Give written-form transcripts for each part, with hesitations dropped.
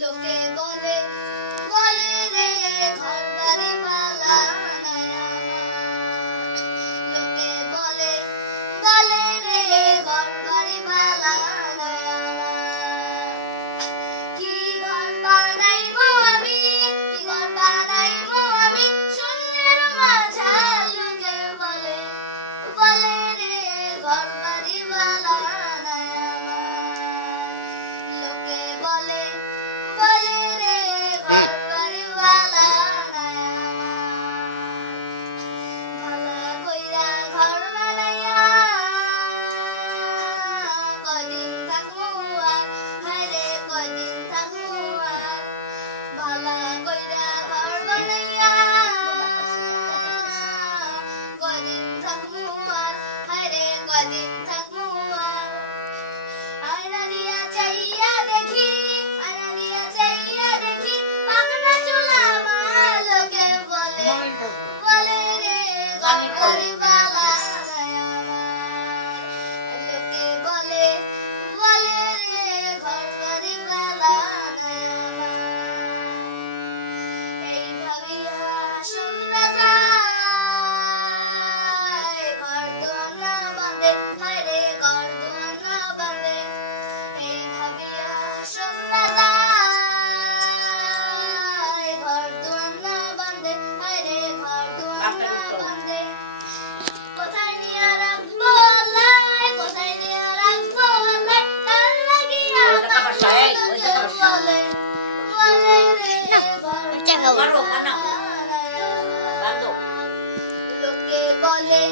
লোকে বলে বলে রে ঘর বাড়ি বালা নাই আমার লোকে বলে বলে রে ঘর বাড়ি বালা নাই আমার কি ঘর বানাইবো আমি কি ঘর বানাইবো আমি শূন্যের মাঝার লোকে বলে বলে রে ঘর বাড়ি বালা নাই আমার লোকে বলে বলে রে ঘর বাড়ি বালা নাই আমার ভালা কইরা ঘর বানাইয়া কদিন থাকবো আর হায়রে কদিন থাকবো আর ভালা কইরা ঘর বানাইয়া কদিন থাকবো আর হায়রে কদিন থাকবো আর আয়না দিয়া চাইয়া দেখি আয়না দিয়া চাইয়া দেখি পাখনা চুলা আমার লোকে বলে বলে রে ঘর বাড়ি বালা নাই আমার লোকে বলে বলে রে ঘর বাড়ি বালা নাই আমার এই ভাবিয়া সন্ধ্যা যায় ঘর দুয়ার না বাঁধে হায়রে ঘর দুয়ার না বাঁধে এই ভাবিয়া সন্ধ্যা যায় ঘর দুয়ার না বাঁধে হায়রে ঘর দুয়ার না বাঁধে কোথায় নিয়ে রাখবো আল্লাহ কোথায় নিয়ে রাখবো আল্লাহ তার লাগিয়া বলে বলে রে ঘর লোকে বলে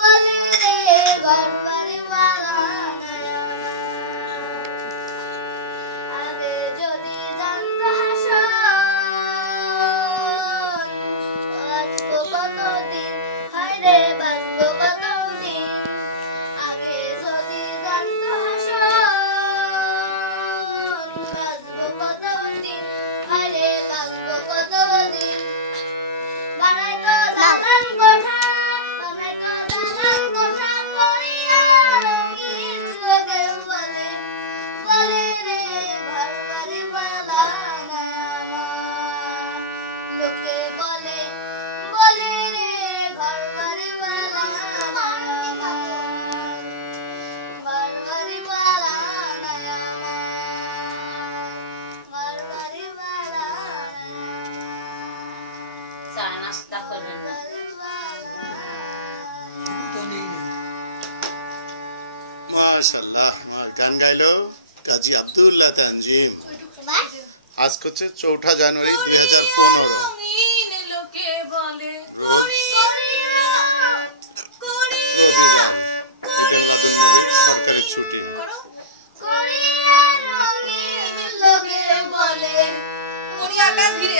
বলে রে ঘর বাড়ি বালা নাই আমার আগে যদি জানতা হাসন বাঁচবো কতদিন হায়রে বাঁচবো কতদিন আগে যদি জানতা হাসন বাঁচবো কতদিন হায়রে বাঁচবো কতদিন বানাইতো দালান কোঠা বানাইতো দালান কোঠা করিয়া রঙিন লোকে বলে বলে রে ঘর বাড়ি বালা নাই আমার লোকে বলে বলে রে ঘর বাড়ি বালা নাই আমার ঘর বাড়ি বালা নাই আমার ঘর বাড়ি বালা নাই চা নাস্তা করবেন না মাশাআল্লাহ গান গাইলো কাজী আব্দুল্লাহ তানজিম। আজ হচ্ছে 4 জানুয়ারি 2015। রঙিন লোকে বলে রবিবার ঈদুল নবীর সরকারি ছুটি। করিয়া রঙিন লোকে বলে মনিয়াটা ধীরে